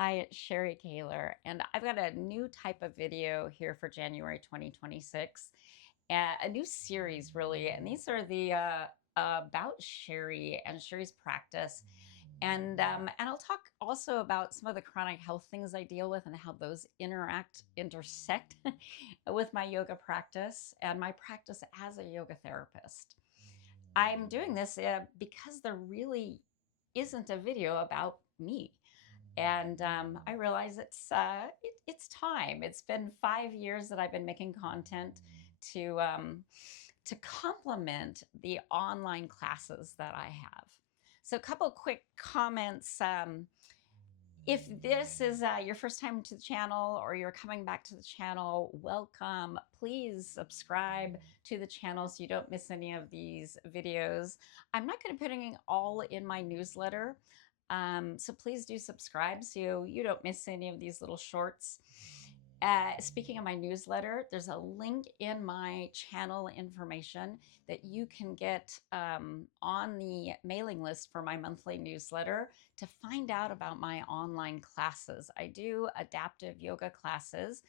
Hi, it's Sherry Kaler, and I've got a new type of video here for January 2026, a new series really, and these are the about Sherry and Sherry's practice, and I'll talk also about some of the chronic health things I deal with and how those intersect with my yoga practice and my practice as a yoga therapist. I'm doing this because there really isn't a video about me. And I realize it's time. It's been 5 years that I've been making content to complement the online classes that I have. So, a couple quick comments. If this is your first time to the channel or you're coming back to the channel, welcome. Please subscribe to the channel so you don't miss any of these videos. I'm not going to put it all in my newsletter, so please do subscribe so you don't miss any of these little shorts. Speaking of my newsletter, there's a link in my channel information that you can get on the mailing list for my monthly newsletter to find out about my online classes. I do adaptive yoga classes,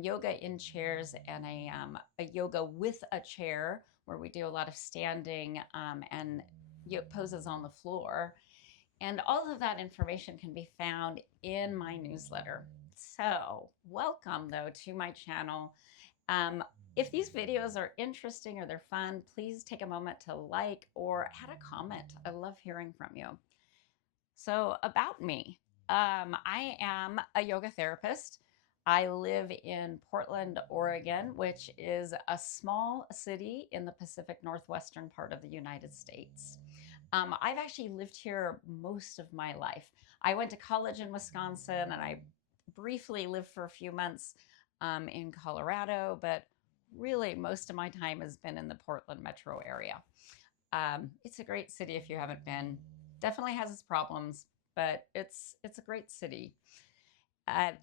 yoga in chairs, and a yoga with a chair where we do a lot of standing and poses on the floor. And all of that information can be found in my newsletter. So, welcome though to my channel. If these videos are interesting or they're fun, please take a moment to like or add a comment. I love hearing from you. So, about me, I am a yoga therapist. I live in Portland, Oregon, which is a small city in the Pacific Northwestern part of the United States. I've actually lived here most of my life. I went to college in Wisconsin and I briefly lived for a few months in Colorado, but really most of my time has been in the Portland metro area. It's a great city if you haven't been. Definitely has its problems, but it's a great city. I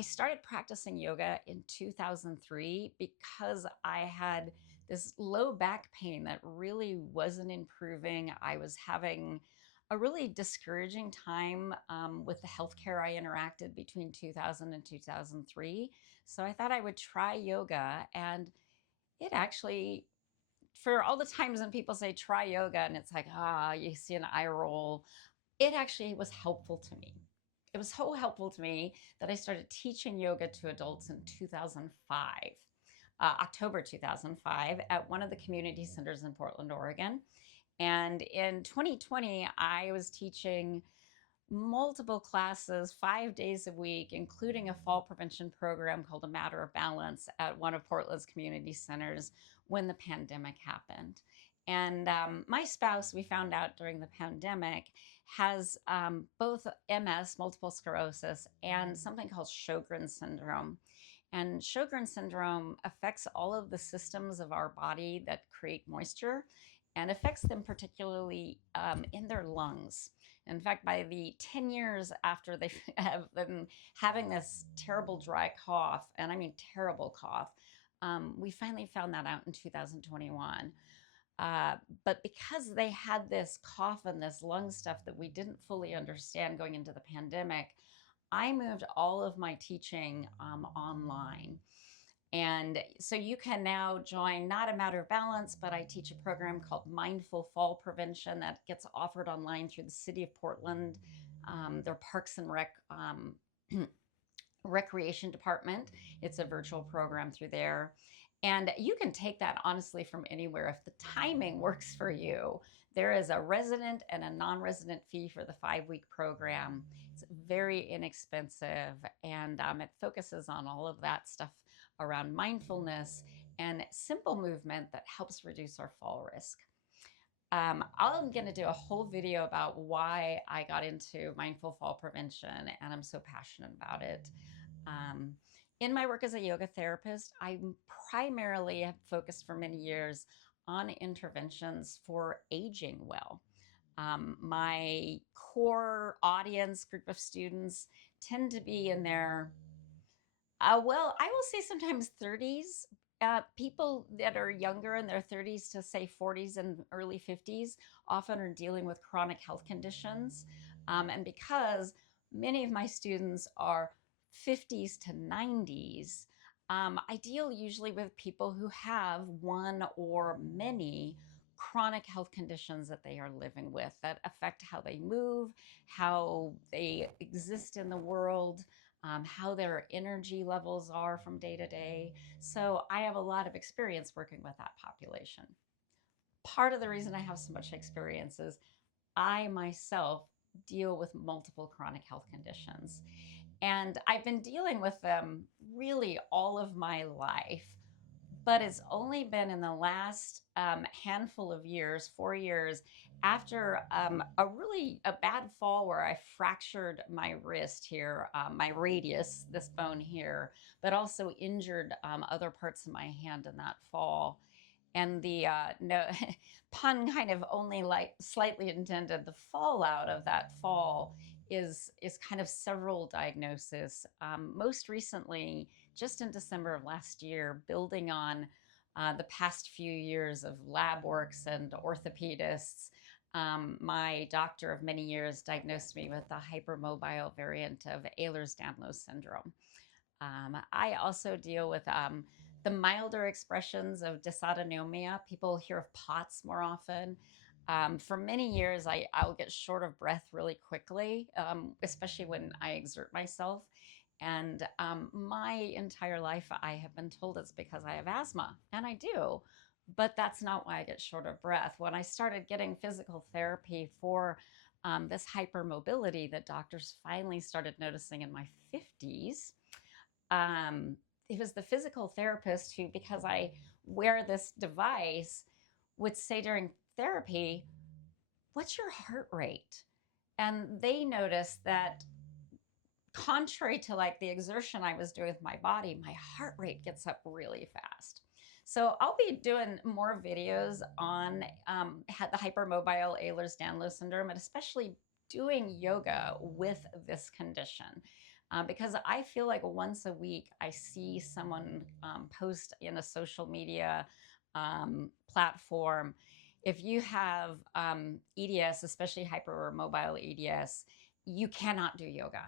started practicing yoga in 2003 because I had this low back pain that really wasn't improving. I was having a really discouraging time with the healthcare I interacted between 2000 and 2003. So I thought I would try yoga, and it actually, for all the times when people say try yoga and it's like, you see an eye roll, it actually was helpful to me. It was so helpful to me that I started teaching yoga to adults in 2005, October 2005, at one of the community centers in Portland, Oregon. And in 2020, I was teaching multiple classes 5 days a week, including a fall prevention program called A Matter of Balance at one of Portland's community centers when the pandemic happened. And my spouse, we found out during the pandemic, has both MS, multiple sclerosis, and something called Sjogren's syndrome. And Sjogren's syndrome affects all of the systems of our body that create moisture and affects them particularly in their lungs. In fact, by the 10 years after they have been having this terrible dry cough, and I mean terrible cough, we finally found that out in 2021. But because they had this cough and this lung stuff that we didn't fully understand going into the pandemic, I moved all of my teaching online. And so you can now join not A Matter of Balance, but I teach a program called Mindful Fall Prevention that gets offered online through the city of Portland, their Parks and Rec recreation department. It's a virtual program through there. And you can take that honestly from anywhere if the timing works for you. There is a resident and a non-resident fee for the 5-week program. It's very inexpensive, and it focuses on all of that stuff around mindfulness and simple movement that helps reduce our fall risk. I'm going to do a whole video about why I got into mindful fall prevention, and I'm so passionate about it. In my work as a yoga therapist, I primarily have focused for many years on interventions for aging well. My core audience group of students tend to be in their, I will say sometimes 30s. People that are younger in their 30s to say 40s and early 50s often are dealing with chronic health conditions. And because many of my students are 50s to 90s. I deal usually with people who have one or many chronic health conditions that they are living with that affect how they move, how they exist in the world, how their energy levels are from day to day. So I have a lot of experience working with that population. Part of the reason I have so much experience is I myself deal with multiple chronic health conditions. And I've been dealing with them really all of my life, but it's only been in the last handful of years, 4 years, after a bad fall where I fractured my wrist here, my radius, this bone here, but also injured other parts of my hand in that fall. And the no pun kind of only like slightly intended. The fallout of that fall is kind of several diagnoses. Most recently, just in December of last year, building on the past few years of lab works and orthopedists. My doctor of many years diagnosed me with the hypermobile variant of Ehlers-Danlos syndrome. I also deal with the milder expressions of dysautonomia. People hear of POTS more often. For many years, I'll get short of breath really quickly, especially when I exert myself. And my entire life, I have been told it's because I have asthma, and I do. But that's not why I get short of breath. When I started getting physical therapy for this hypermobility that doctors finally started noticing in my 50s, um, it was the physical therapist who, because I wear this device, would say during therapy, "What's your heart rate?" And they noticed that contrary to like the exertion I was doing with my body, my heart rate gets up really fast. So I'll be doing more videos on the hypermobile Ehlers-Danlos syndrome, and especially doing yoga with this condition. Because I feel like once a week I see someone post in a social media platform. If you have EDS, especially hypermobile EDS, you cannot do yoga.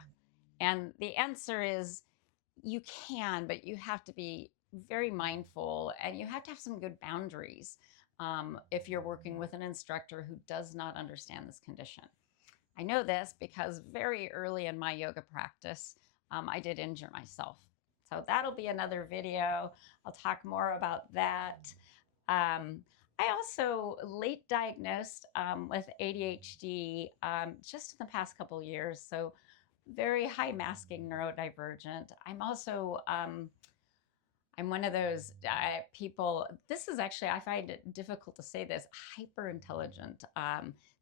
And the answer is you can, but you have to be very mindful and you have to have some good boundaries if you're working with an instructor who does not understand this condition. I know this because very early in my yoga practice, I did injure myself. So that'll be another video. I'll talk more about that. Um, I also late diagnosed with ADHD just in the past couple of years. So very high masking neurodivergent. I'm also I'm one of those people. This is actually, I find it difficult to say this, hyper intelligent.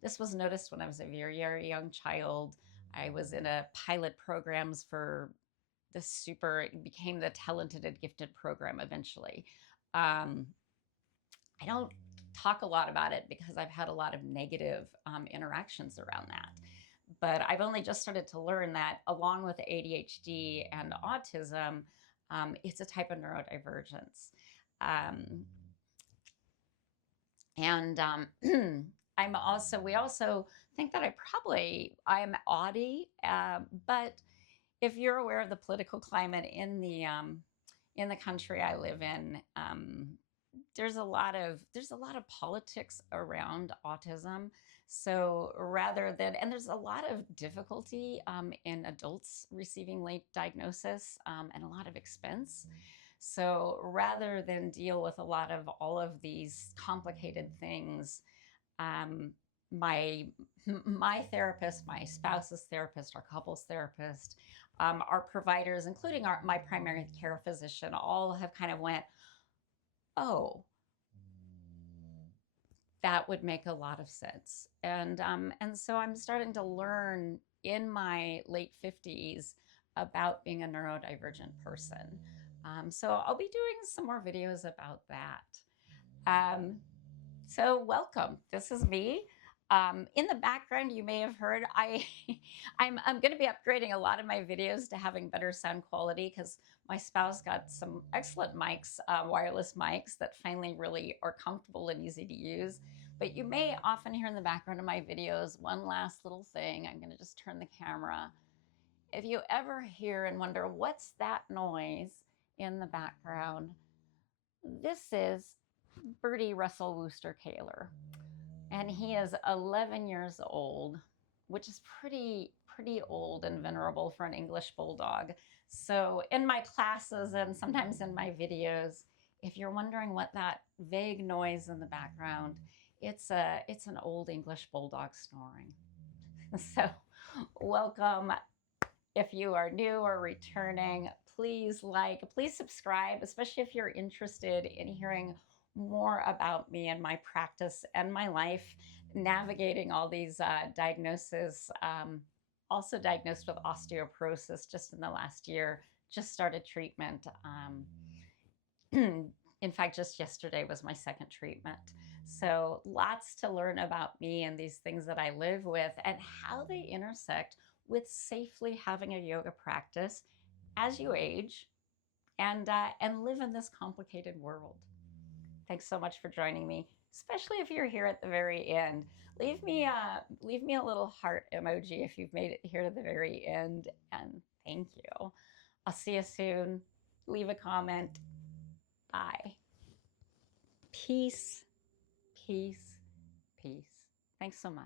This was noticed when I was a very, very young child. I was in a pilot programs for the super, it became the talented and gifted program eventually. Um, I don't talk a lot about it because I've had a lot of negative interactions around that. But I've only just started to learn that along with ADHD and autism, it's a type of neurodivergence. Um, and we also think that I'm Audi, but if you're aware of the political climate in the country I live in, there's a lot of politics around autism. So rather than, and there's a lot of difficulty in adults receiving late diagnosis and a lot of expense. So rather than deal with a lot of all of these complicated things, um, my my therapist, my spouse's therapist, our couples therapist, our providers, including my primary care physician, all have kind of went, oh, that would make a lot of sense. And so I'm starting to learn in my late 50s about being a neurodivergent person. So I'll be doing some more videos about that. So welcome. This is me. In the background, you may have heard I'm going to be upgrading a lot of my videos to having better sound quality because my spouse got some excellent mics, wireless mics that finally really are comfortable and easy to use. But you may often hear in the background of my videos one last little thing. I'm going to just turn the camera. if you ever hear and wonder, what's that noise in the background? This is Birdie Russell Wooster Kaler, and he is 11 years old, which is pretty old and venerable for an English bulldog. So in my classes and sometimes in my videos, if you're wondering what that vague noise in the background, it's an old English bulldog snoring. So welcome. If you are new or returning, please please subscribe, especially if you're interested in hearing more about me and my practice and my life, navigating all these diagnoses. Also diagnosed with osteoporosis just in the last year, just started treatment. In fact, just yesterday was my second treatment. So lots to learn about me and these things that I live with and how they intersect with safely having a yoga practice as you age and live in this complicated world. Thanks so much for joining me, especially if you're here at the very end. Leave me a little heart emoji if you've made it here to the very end, and thank you. I'll see you soon. Leave a comment. Bye. Peace, peace, peace. Thanks so much.